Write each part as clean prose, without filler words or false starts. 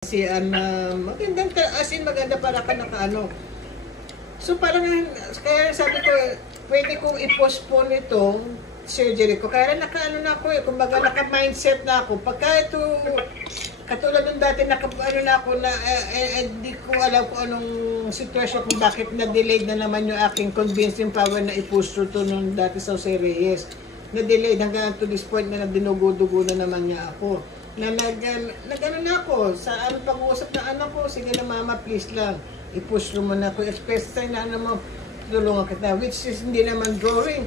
Kasi magandang, as in maganda para ka nakaano. So parang, kaya sabi ko, pwede kong i-postpone itong surgery ko. Kaya nakaano na ako eh, kumbaga naka-mindset na ako. Pagka ito, katulad ng dati, naka-ano na ako na, hindi ko alam kung anong sitwasyon kung bakit na-delayed na naman yung aking convincing power na i-push through to nung dati sa Jose Reyes. Na-delayed hanggang to this point na dinugo-dugo na naman niya ako. Na nag-ano na ako, sa pag-uusap na anak ko, sige na mama, please lang, i-push mo na ako, express tayo na ano mo, tulungan kita, which is hindi naman drawing.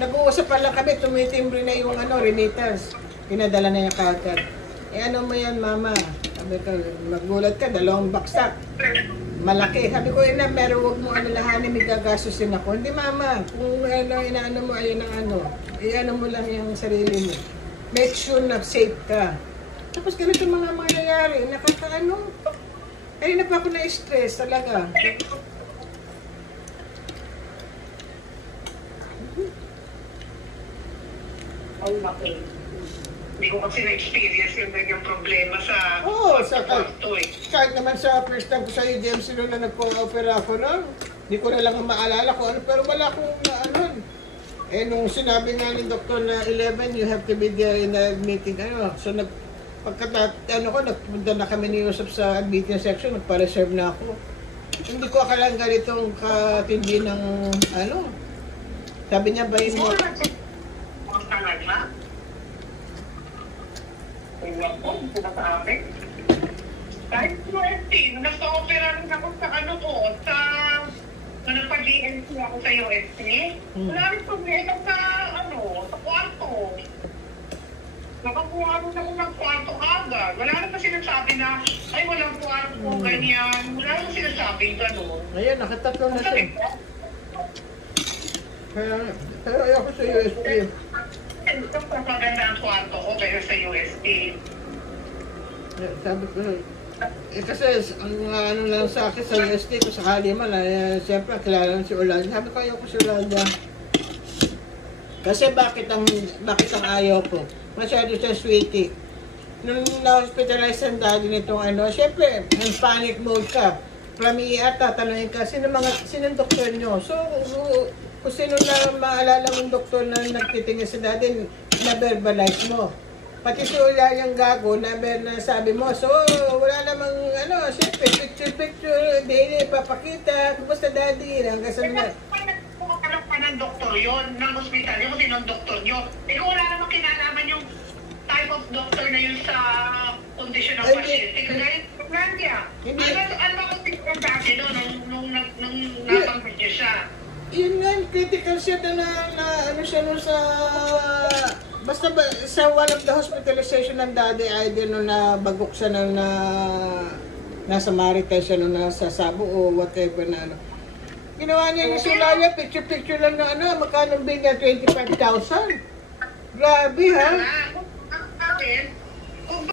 Nag-uusap pa lang kami, tumitimbre na yung remittance, pinadala na yung kagad. Ano mo yan mama, sabi ko, magulat ka, 2 baksak, malaki. Sabi ko, pero huwag mo lahanin, may gagastusin ako. Hindi mama, kung inaano mo, ayun ang iano mo lang yung sarili mo. Make sure na safe ka. Tapos ganito mga mangyayari, nakakaano. Kanina pa ako na-stress talaga. Ay, naku. Hindi ko kasi na-experience yung ganyang problema sa kwarto eh. Kahit naman sa first time ko sa UDMC noon na nagko-opera ako noon, hindi ko na lang maalala ko ano, pero wala akong nung sinabi nga ni Dr. na 11, you have to be there in a meeting, So, nagpunta na kami ni Yusuf sa admitting section, nagpa-reserve na ako. Hindi ko akalang ganitong katindi ng, sabi niya ba yun mo? Ang talaga? Ewan ko, hindi na sa akin. Kahit UST, nasa-opera rin ako sa nagpa-DNC ako sa UST, wala rin problema sa kwarto. Nakakuha rin ako ng kwarto agad. Wala rin pa sinasabi na, ay walang kwarto, ganyan. Wala rin sinasabi gano'n. Ayan, nakatatlo na siya. Pero ayoko sa UST. Ito pa maganda ang kwarto ko kaya sa UST. Sabi ko, kasi ang lang sa akin sa UST, kung sakali man, siyempre kilala si Orlando. Sabi ko, ayoko si Orlando. Kasi bakit ang ayaw ko? Masyado siya sweetie. Nung na-hospitalize ang daddy nitong siyempre, in panic mode ka. From ER, tatanungin ka, sinong doktor nyo? So, kung sino na maalala mong doktor na nagtitingin sa daddy, na-verbalize mo. Pati si Ula yung gago na sabi mo, so wala namang siyempre, picture, daily, papakita, kumusta daddy, hanggang sa mga. Kumakalap pa ng doktor yun, ng hospital, yung sinong doktor nyo. Eh kung wala namang kinalaman yung type of doctor na yun sa condition ng pasyente, kagaya ng Grandia. Ano ba kung tingnan dati doon nung nabanggit niya siya? Yun nga, critical siya na siya sa. Basta sa one of the hospitalization ng daddy, either nung nabagok siya na nasa Marites siya nung nasa Sabo o whatever na Ginawa niya yung Sulaya, picture lang na magkano bill niya, 25,000. Grabe ha? Ang